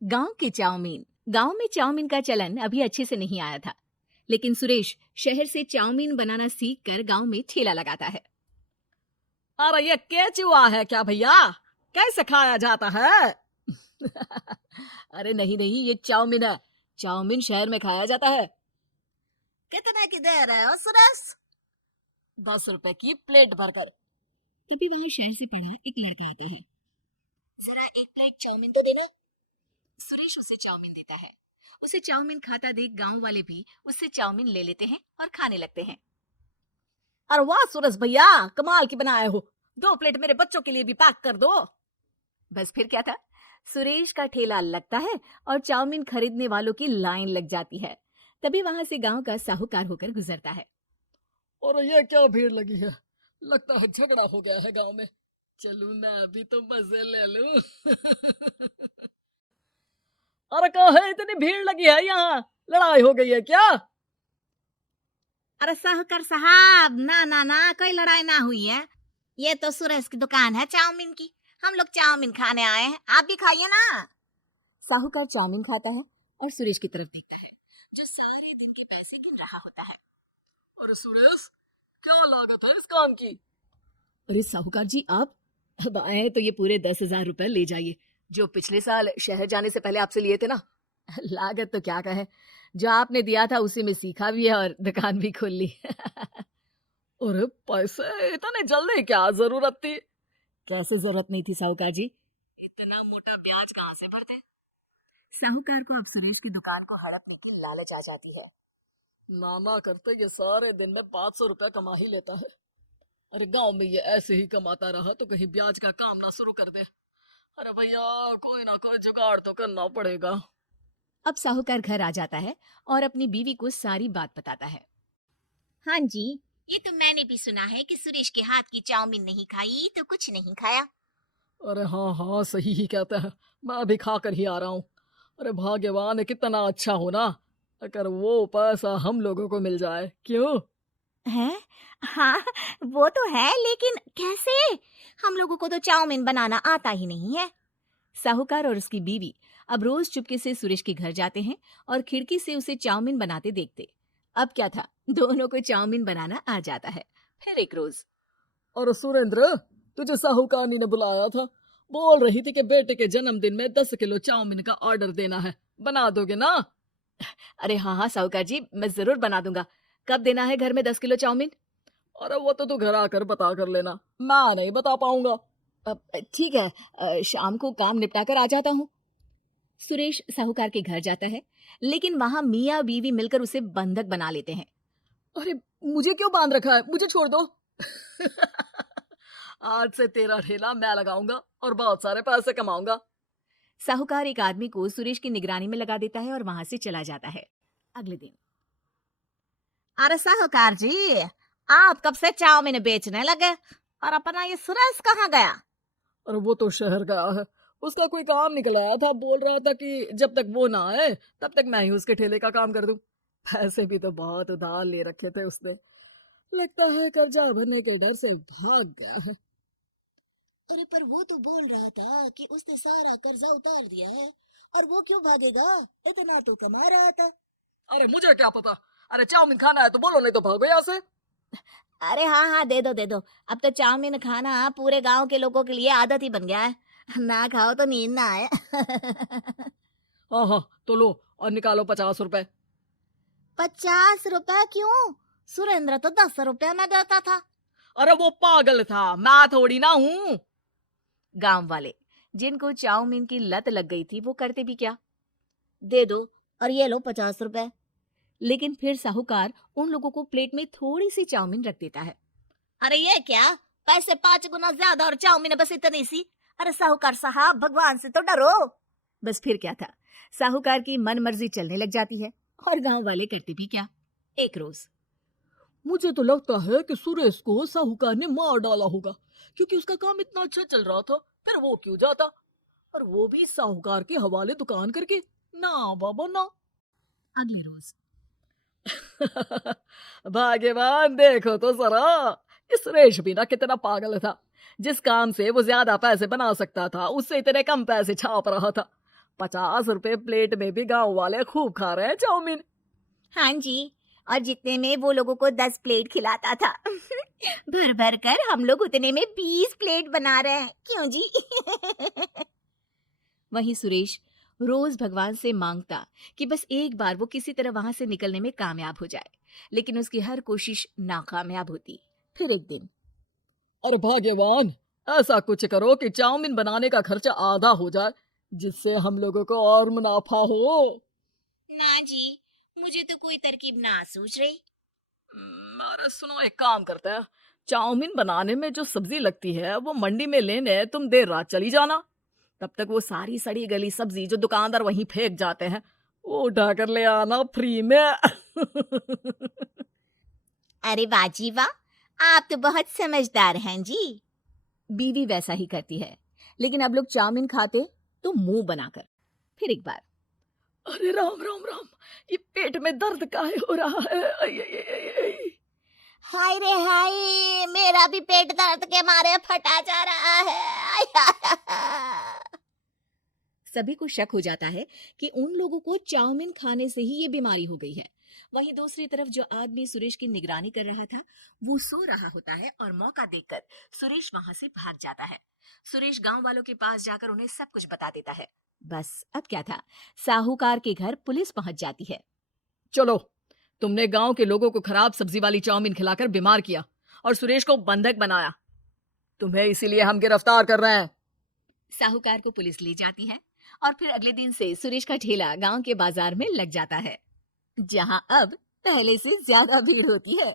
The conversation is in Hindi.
गांव के चाउमीन। गांव में चाउमीन का चलन अभी अच्छे से नहीं आया था, लेकिन सुरेश शहर से चाउमीन बनाना सीख कर गांव में ठेला लगाता है। अरे ये केचुआ है क्या भैया? कैसे खाया जाता है? अरे नहीं नहीं, ये चाउमीन है। चाउमीन शहर में खाया जाता है। कितने की दे रहे हो सुरेश? 10 रुपए की प्लेट भरकर। तभी वहां शहर से पढ़ा एक लड़का आता है। जरा एक प्लेट चाउमीन तो देना। सुरेश उसे चाउमीन देता है। उसे चाउमीन खाता देख गांव वाले भी उससे चाउमीन ले लेते हैं और खाने लगते हैं। अरे वाह सुरेश भैया, कमाल की बनाए हो। 2 प्लेट मेरे बच्चों के लिए भी पैक कर दो। बस फिर क्या था, सुरेश का ठेला लगता है और चाउमीन खरीदने वालों की लाइन लग जाती है। तभी वहां से गांव का साहूकार होकर गुजरता है। और ये क्या भीड़ लगी है? लगता है झगड़ा हो गया है गांव में। चलूं मैं अभी तो मजे ले लूं। अरे कहा है इतनी भीड़ लगी है यहाँ? लड़ाई हो गई है क्या? अरे साहूकार साहब, ना ना ना, कोई लड़ाई ना हुई है। ये तो सुरेश की दुकान है चाउमीन की। हम लोग चाउमीन खाने आए हैं, आप भी खाइए ना। साहूकार चाउमीन खाता है और सुरेश की तरफ देखता है, जो सारे दिन के पैसे गिन रहा होता है। अरे सुरेश, क्या लागत है इस काम की? अरे साहूकार जी, आप अब आए हैं तो ये पूरे 10,000 रुपए ले जाइए, जो पिछले साल शहर जाने से पहले आपसे लिए थे ना। लागत तो क्या कहे, जो आपने दिया था उसी में सीखा भी है और दुकान भी खोल ली। अरे पैसे इतने जल्दी क्या जरूरत थी? कैसे जरूरत नहीं थी साहूकार जी, इतना मोटा ब्याज कहाँ से भरते। साहूकार को अब सुरेश की दुकान को हड़पने की लालच आ जाती है। नाना करते ये सारे दिन में 500 रुपया कमा ही लेता है। अरे गांव में ये ऐसे ही कमाता रहा तो कहीं ब्याज का काम ना शुरू कर दे। अरे भैया, कोई ना कोई जुगाड़ तो करना पड़ेगा। अब साहूकार घर आ जाता है और अपनी बीवी को सारी बात बताता है। हाँ जी, ये तो मैंने भी सुना है कि सुरेश के हाथ की चाउमीन नहीं खाई तो कुछ नहीं खाया। अरे हाँ हाँ, सही ही कहते हैं। मैं अभी खा कर ही आ रहा हूँ। अरे भाग्यवान है, कितना अच्छा हो ना अगर वो पैसा हम लोगों को मिल जाए। क्यों? है? हाँ, वो तो है, लेकिन कैसे? हम लोगों को तो चाउमीन बनाना आता ही नहीं है। साहूकार और उसकी बीवी अब रोज चुपके से सुरेश के घर जाते हैं और खिड़की से उसे चाउमीन बनाते देखते। अब क्या था, दोनों को चाउमीन बनाना आ जाता है। फिर एक रोज, और सुरेंद्र, तुझे साहूकारनी ने बुलाया था। बोल रही थी कि बेटे के जन्मदिन में 10 किलो चाउमीन का ऑर्डर देना है। बना दोगे ना? अरे हाँ हाँ साहूकार जी, मैं जरूर बना दूंगा। कब देना है घर में 10 किलो चाउमीन? अरे वो तो तू घर आकर बता कर लेना, मैं नहीं बता पाऊंगा। ठीक है, शाम को काम निपटा कर आ जाता हूँ। सुरेश साहूकार के घर जाता है, लेकिन वहां मियाँ बीवी मिलकर उसे बंधक बना लेते हैं। अरे मुझे क्यों बांध रखा है? मुझे छोड़ दो। आज से तेरा ठेला मैं लगाऊंगा और बहुत सारे पैसे कमाऊंगा। साहूकार एक आदमी को सुरेश की निगरानी में लगा देता है और वहां से चला जाता है। अगले दिन, अरे साहूकार जी, आप कब से चाउमीन बेचने लगे और अपना ये सुरेश कहाँ गया? और वो तो शहर गया है। उसका कोई काम निकल आया था। बोल रहा था कि जब तक वो ना आए तब तक मैं ही उसके ठेले का काम कर दूं। पैसे भी तो बहुत उधार ले रखे थे उसने। लगता है कर्जा भरने के डर से भाग गया है। अरे पर वो तो बोल रहा था कि उसने सारा कर्जा उतार दिया है, और वो क्यों भागेगा? इतना तो कमा रहा था। अरे मुझे क्या पता। अरे चाउमीन खाना है तो बोलो, नहीं तो भागो यहाँ से। अरे हाँ हाँ, दे दो दे दो। अब तो चाउमीन खाना पूरे गांव के लोगों के लिए आदत ही बन गया है। ना खाओ तो नींद ना आए। हाँ हाँ, तो लो और निकालो 50 रुपए। 50 रुपए क्यों? सुरेंद्र तो 10 रुपए में देता था। अरे वो पागल था, मैं थोड़ी ना हूँ। गांव वाले, जिनको चाउमीन की लत लग गई थी, वो करते भी क्या, दे दो और ये लो 50 रुपए। लेकिन फिर साहूकार उन लोगों को प्लेट में थोड़ी सी चाउमीन रख देता है। अरे ये क्या? पैसे 5 गुना ज्यादा और चाउमीन बस इतनी सी। अरे साहूकार साहब, भगवान से तो डरो। बस फिर क्या था, साहूकार की मन मर्जी चलने लग जाती है और गांव वाले करते भी क्या। एक रोज, मुझे तो लगता है कि सुरेश को साहूकार ने मार डाला होगा, क्योंकि उसका काम इतना अच्छा चल रहा था। फिर वो क्यों जाता? और वो भी साहूकार के हवाले दुकान करके? ना बाबा ना। अगले रोज, भाग्यवान देखो तो जरा, इस सुरेश भी ना कितना पागल था। जिस काम से वो ज्यादा पैसे बना सकता था, उससे इतने कम पैसे छाप रहा था। 50 रुपए प्लेट में भी गांव वाले खूब खा रहे हैं चाउमीन। हाँ जी, और जितने में वो लोगों को 10 प्लेट खिलाता था भर भर कर हम लोग उतने में 20 प्लेट बना रहे हैं, क्यों जी? वहीं सुरेश रोज भगवान से मांगता कि बस एक बार वो किसी तरह वहां से निकलने में कामयाब हो जाए, लेकिन उसकी हर कोशिश नाकामयाब होती। फिर एक दिन अरे भाग्यवान, ऐसा कुछ करो कि चाउमीन बनाने का खर्चा आधा हो जाए, जिससे हम लोगों को और मुनाफा हो। ना जी, मुझे तो कोई तरकीब ना सूझ रही। अरे सुनो, एक काम करते हैं, चाउमीन बनाने में जो सब्जी लगती है वो मंडी में लेने तुम देर रात चली जाना। तब तक वो सारी सड़ी गली सब्जी जो दुकानदार वहीं फेंक जाते हैं वो उठा कर ले आना फ्री में। अरे वाह जी वाह, आप तो बहुत समझदार हैं जी। बीवी वैसा ही करती है, लेकिन अब लोग चाउमीन खाते तो मुंह बनाकर। फिर एक बार अरे राम राम राम, ये पेट में दर्द काहे हो रहा है? आई, आई, आई, आई, आई। हाय रे हाय, मेरा भी पेट दर्द के मारे फटा जा रहा है। सभी को शक हो जाता है कि उन लोगों को चाउमीन खाने से ही ये बीमारी हो गई है। वहीं दूसरी तरफ जो आदमी सुरेश की निगरानी कर रहा था वो सो रहा होता है और मौका देखकर सुरेश वहां से भाग जाता है। सुरेश गांव वालों के पास जाकर उन्हें सब कुछ बता देता है। बस अब क्या था, साहूकार के घर पुलिस पहुंच जाती है। चलो, तुमने गांव के लोगों को खराब सब्जी वाली चाउमीन खिलाकर बीमार किया और सुरेश को बंधक बनाया। तुम्हें इसीलिए हम गिरफ्तार कर रहे हैं। साहूकार को पुलिस ले जाती है और फिर अगले दिन से सुरेश का ठेला गांव के बाजार में लग जाता है, जहां अब पहले से ज्यादा भीड़ होती है।